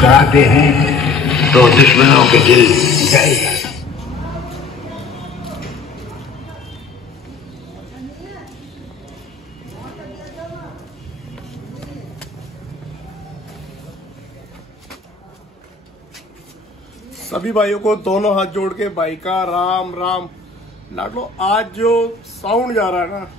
मुस्कुराते हैं तो दुश्मनों के दिल जल जाते हैं। सभी भाइयों को दोनों हाथ जोड़ के भाई का राम राम। लाडलो, आज जो साउंड जा रहा है ना,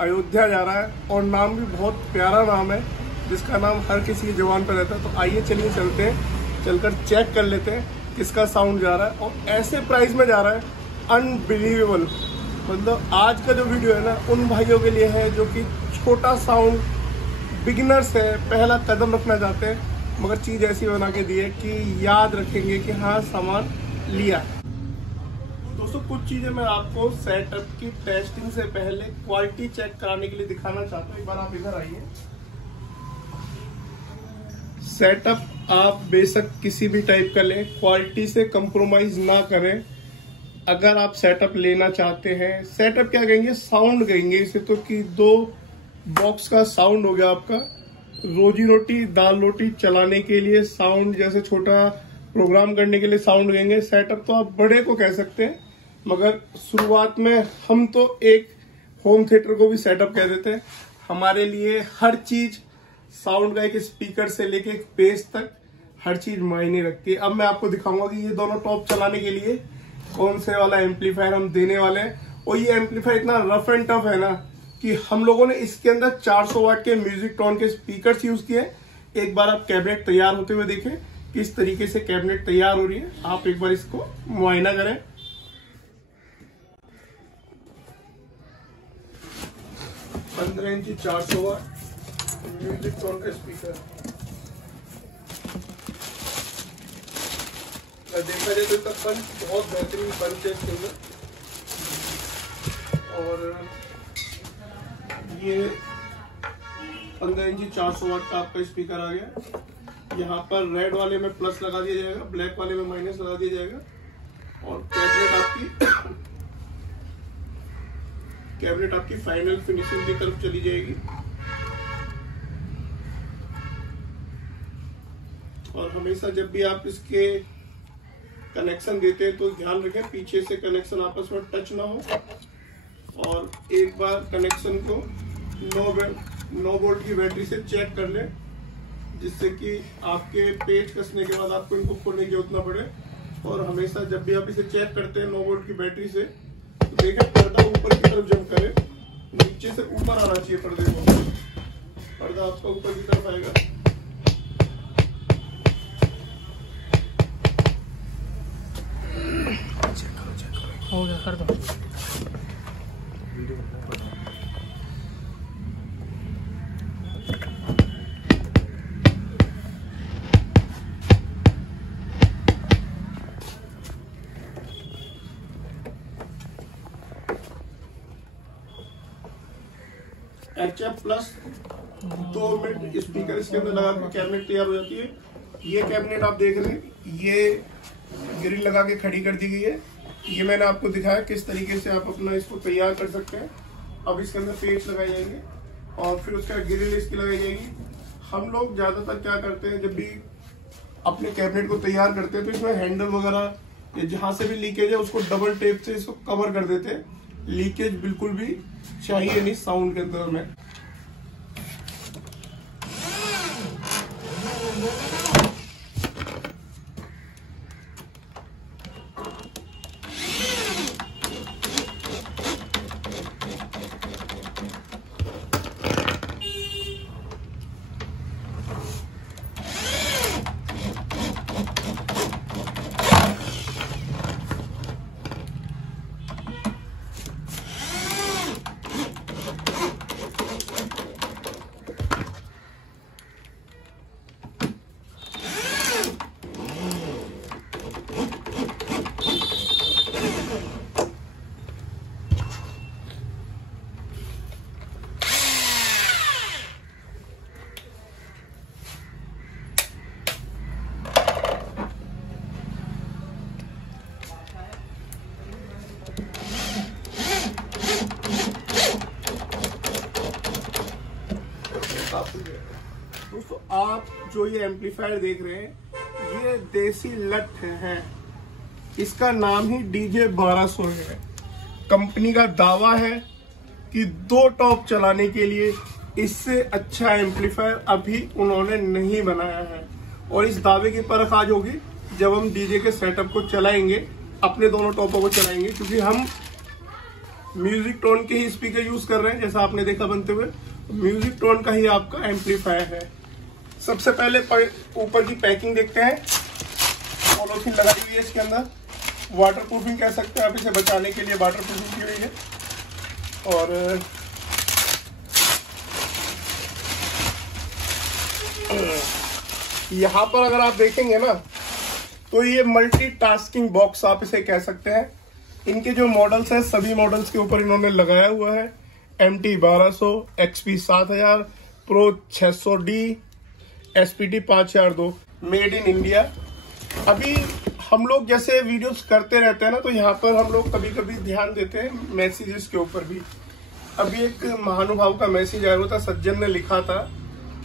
अयोध्या जा रहा है और नाम भी बहुत प्यारा नाम है जिसका नाम हर किसी की जुबान पर रहता है। तो आइए चलिए चलते हैं, चलकर चेक कर लेते हैं किसका साउंड जा रहा है और ऐसे प्राइस में जा रहा है, अनबिलीवेबल। मतलब आज का जो वीडियो है ना, उन भाइयों के लिए है जो कि छोटा साउंड बिगिनर्स है, पहला कदम रखना चाहते हैं, मगर चीज़ ऐसी बना के दी है कि याद रखेंगे कि हाँ सामान लिया है। दोस्तों, कुछ चीज़ें मैं आपको सेटअप की टेस्टिंग से पहले क्वालिटी चेक कराने के लिए दिखाना चाहता हूँ। एक बार आप इधर आइए। सेटअप आप बेशक किसी भी टाइप का लें, क्वालिटी से कंप्रोमाइज ना करें। अगर आप सेटअप लेना चाहते हैं, सेटअप क्या कहेंगे, साउंड कहेंगे इसे, तो कि 2 बॉक्स का साउंड हो गया आपका। रोजी रोटी दाल रोटी चलाने के लिए साउंड, जैसे छोटा प्रोग्राम करने के लिए साउंड कहेंगे। सेटअप तो आप बड़े को कह सकते हैं, मगर शुरुआत में हम तो एक होम थिएटर को भी सेटअप कह देते हैं। हमारे लिए हर चीज, साउंड का एक स्पीकर से लेके एक बेस तक हर चीज मायने रखती है। अब मैं आपको दिखाऊंगा कि ये दोनों टॉप चलाने के लिए कौन से वाला एम्पलीफायर हम देने वाले हैं। और ये एम्पलीफायर इतना रफ एंड टफ है ना कि हम लोगों ने इसके अंदर 400 वाट के म्यूजिक टोन के स्पीकर्स यूज किए। एक बार आप कैबिनेट तैयार होते हुए देखें किस तरीके से कैबिनेट तैयार हो रही है। आप एक बार इसको मुआयना करें। पंद्रह इंची 400 वाट म्यूजिक टोन का स्पीकर। देखा जाए तो इसका पंच बहुत बेहतरीन पंच है इसके अंदर। और ये 15 इंची 400 वाट का आपका स्पीकर आ गया। यहाँ पर रेड वाले में प्लस लगा दिया जाएगा, ब्लैक वाले में माइनस लगा दिया जाएगा। और कैबिनेट आपकी फाइनल फिनिशिंग की तरफ चली जाएगी। और हमेशा जब भी आप इसके कनेक्शन देते हैं तो ध्यान रखें पीछे से कनेक्शन आपस में टच ना हो। और एक बार कनेक्शन को 9 वोल्ट की बैटरी से चेक कर लें, जिससे कि आपके पेज कसने के बाद आपको इनको खोलने की जरूरत ना पड़े। और हमेशा जब भी आप इसे चेक करते हैं 9 वोल्ट की बैटरी से, तो देखें पर्दा ऊपर की तरफ जंप करे, नीचे से ऊपर आना चाहिए पर्दे को। पर्दा आपका ऊपर की तरफ आएगा। हो गया, कर दो। HF प्लस 2 मिनट स्पीकर इसके अंदर लगा के कैबिनेट तैयार हो जाती है। ये कैबिनेट आप देख रहे हैं, ये ग्रिल लगा के खड़ी कर दी गई है। ये मैंने आपको दिखाया किस तरीके से आप अपना इसको तैयार कर सकते हैं। अब इसके अंदर पेच लगाए जाएंगे और फिर उसका ग्रिल इसकी लगाई जाएगी। हम लोग ज्यादातर क्या करते हैं, जब भी अपने कैबिनेट को तैयार करते हैं तो इसमें हैंडल वगैरह या जहां से भी लीकेज है उसको डबल टेप से इसको कवर कर देते हैं। लीकेज बिल्कुल भी चाहिए नहीं साउंड के अंदर में। दोस्तों, आप जो ये एम्पलीफायर देख रहे हैं, ये देसी लठ है, इसका नाम ही DJ 1200 है। कंपनी का दावा है कि 2 टॉप चलाने के लिए इससे अच्छा एम्पलीफायर अभी उन्होंने नहीं बनाया है। और इस दावे की परख आज होगी जब हम डीजे के सेटअप को चलाएंगे, अपने दोनों टॉपों को चलाएंगे, क्योंकि हम म्यूजिक टोन के ही स्पीकर यूज कर रहे हैं। जैसा आपने देखा बनते हुए, म्यूजिक टोन का ही आपका एम्पलीफायर है। सबसे पहले ऊपर की पैकिंग देखते हैं। पॉलीथीन लगाई हुई है इसके अंदर, वाटर प्रूफिंग कह सकते हैं आप इसे, बचाने के लिए वाटर प्रूफिंग की हुई है। और यहाँ पर अगर आप देखेंगे ना, तो ये मल्टीटास्किंग बॉक्स आप इसे कह सकते हैं। इनके जो मॉडल्स हैं, सभी मॉडल्स के ऊपर इन्होंने लगाया हुआ है MT 1200, XP 7000, Pro 600D, SPT 5002, made in India. अभी हम लोग जैसे वीडियोस करते रहते हैं ना, तो यहाँ पर हम लोग कभी कभी ध्यान देते हैं मैसेजेस के ऊपर भी। अभी एक महानुभाव का मैसेज आया हुआ था, सज्जन ने लिखा था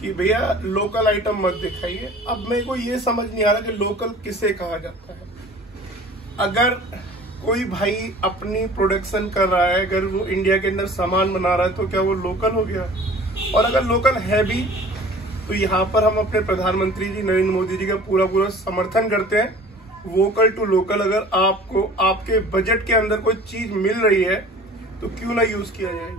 कि भैया लोकल आइटम मत दिखाइए। अब मेरे को ये समझ नहीं आ रहा कि लोकल किसे कहा जाता है। अगर कोई भाई अपनी प्रोडक्शन कर रहा है, अगर वो इंडिया के अंदर सामान बना रहा है, तो क्या वो लोकल हो गया? और अगर लोकल है भी, तो यहाँ पर हम अपने प्रधानमंत्री जी नरेंद्र मोदी जी का पूरा समर्थन करते हैं। Vocal to local. अगर आपको आपके बजट के अंदर कोई चीज मिल रही है तो क्यों ना यूज किया जाए।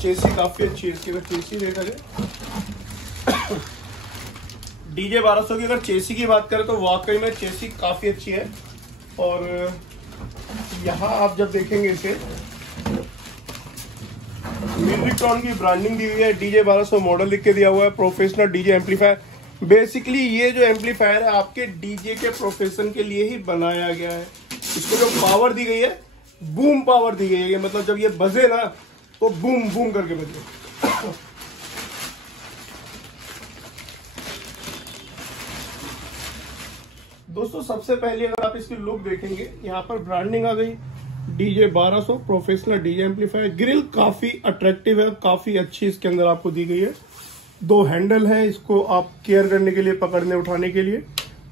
चेसी काफी अच्छी है इसकी। अगर चेसी देखा जाए DJ 1200 की अगर चेसी की बात करें तो वाकई में चेसी काफी अच्छी है। और यहाँ आप जब देखेंगे इसे, म्यूजिक टोन की ब्रांडिंग दी हुई है, DJ 1200 मॉडल लिख के दिया हुआ है, प्रोफेशनल DJ एम्पलीफायर। बेसिकली ये जो एम्पलीफायर है आपके डीजे के प्रोफेशन के लिए ही बनाया गया है। इसको जो पावर दी गई है, बूम पावर दी गई है, मतलब जब ये बजे ना तो बूम बूम करके बजे। दोस्तों सबसे पहले अगर आप इसकी लुक देखेंगे, यहाँ पर ब्रांडिंग आ गई DJ 1200 professional DJ amplifier. Grill काफी अट्रैक्टिव है, काफी अच्छी इसके अंदर आपको दी गई है। 2 हैंडल है, इसको आप केयर करने के लिए, पकड़ने उठाने के लिए।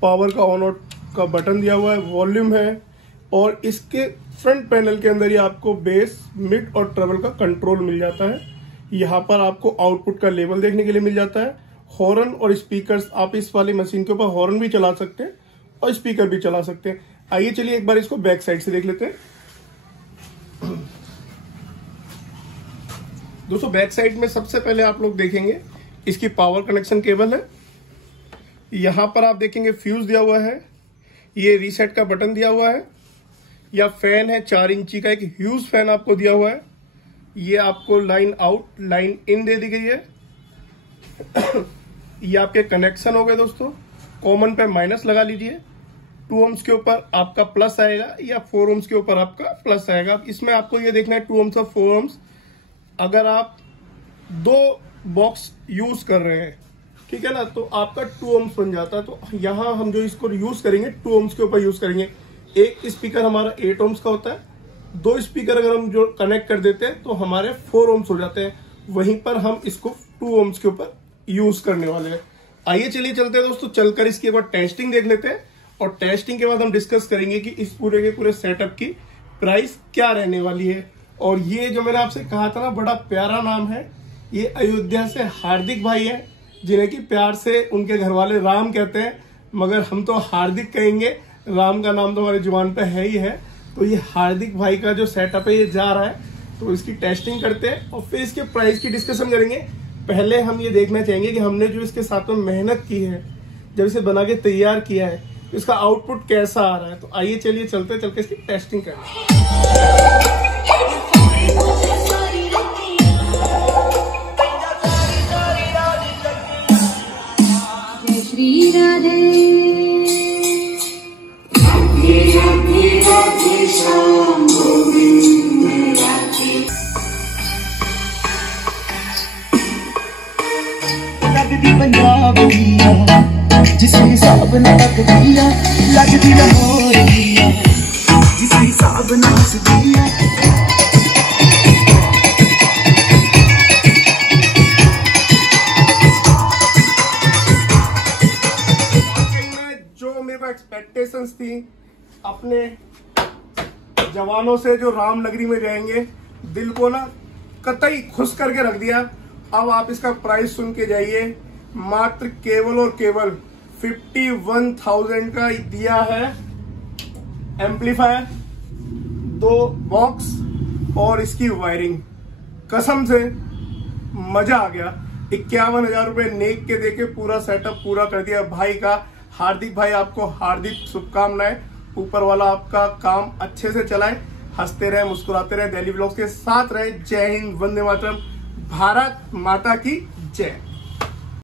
पावर का ऑन ऑफ का बटन दिया हुआ है, वॉल्यूम है। और इसके फ्रंट पैनल के अंदर ही आपको बेस, मिड और ट्रेबल का कंट्रोल मिल जाता है। यहाँ पर आपको आउटपुट का लेवल देखने के लिए मिल जाता है। हॉर्न और स्पीकर्स, आप इस वाली मशीन के ऊपर हॉर्न भी चला सकते हैं और स्पीकर भी चला सकते हैं। आइए चलिए एक बार इसको बैक साइड से देख लेते हैं। दोस्तों बैक साइड में सबसे पहले आप लोग देखेंगे इसकी पावर कनेक्शन केबल है। यहाँ पर आप देखेंगे फ्यूज दिया हुआ है, ये रीसेट का बटन दिया हुआ है। या फैन है 4 इंची का, एक ह्यूज फैन आपको दिया हुआ है। ये आपको लाइन आउट, लाइन इन दे दी गई है। ये आपके कनेक्शन हो गए दोस्तों। कॉमन पे माइनस लगा लीजिए। 2 ohms के ऊपर आपका प्लस आएगा या 4 ohms के ऊपर आपका प्लस आएगा। इसमें आपको ये देखना है 2 ohms और 4 ohms। अगर आप 2 बॉक्स यूज कर रहे हैं, ठीक है ना, तो आपका 2 ohms बन जाता है। तो यहाँ हम जो इसको यूज करेंगे 2 ohms के ऊपर यूज करेंगे। एक स्पीकर हमारा 8 ohms का होता है। 2 स्पीकर अगर हम जो कनेक्ट कर देते हैं तो हमारे 4 ohms हो जाते हैं। वहीं पर हम इसको 2 ohms के ऊपर यूज करने वाले हैं। आइए चलिए चलते हैं दोस्तों, चलकर इसकी एक बार टेस्टिंग देख लेते हैं। और टेस्टिंग के बाद हम डिस्कस करेंगे कि इस पूरे के पूरे सेटअप की प्राइस क्या रहने वाली है। और ये जो मैंने आपसे कहा था ना, बड़ा प्यारा नाम है। ये अयोध्या से हार्दिक भाई है, जिन्हें कि प्यार से उनके घर वाले राम कहते हैं, मगर हम तो हार्दिक कहेंगे। राम का नाम तो हमारे जुबान पे है ही है। तो ये हार्दिक भाई का जो सेटअप है ये जा रहा है, तो इसकी टेस्टिंग करते हैं और फिर इसके प्राइस की डिस्कशन करेंगे। पहले हम ये देखना चाहेंगे कि हमने जो इसके साथ में मेहनत की है, जब इसे बना के तैयार किया है, इसका आउटपुट कैसा आ रहा है। तो आइए चलिए चलते चलते इसकी टेस्टिंग करें। श्री राधे श्याम गोविंद राधे। लगदी पंजाब दिया जिसके हिसाब न तक दिया, लगदी लाहौर दिया जिसके हिसाब न हंस दिया। जो मेरे को एक्सपेक्टेशंस थी अपने जवानों से जो रामनगरी में जाएंगे, दिल को ना कतई खुश करके रख दिया। अब आप इसका प्राइस सुन के जाइए, मात्र केवल और केवल 51,000 का दिया है। एम्पलीफायर, 2 बॉक्स और इसकी वायरिंग, कसम से मजा आ गया। 51,000 रुपए नेक के देके पूरा सेटअप पूरा कर दिया भाई का। हार्दिक भाई आपको हार्दिक शुभकामनाएं। ऊपर वाला आपका काम अच्छे से चलाए, हंसते रहे, मुस्कुराते रहे, डेली व्लॉग्स के साथ रहे। जय हिंद, वंदे मातरम, भारत माता की जय।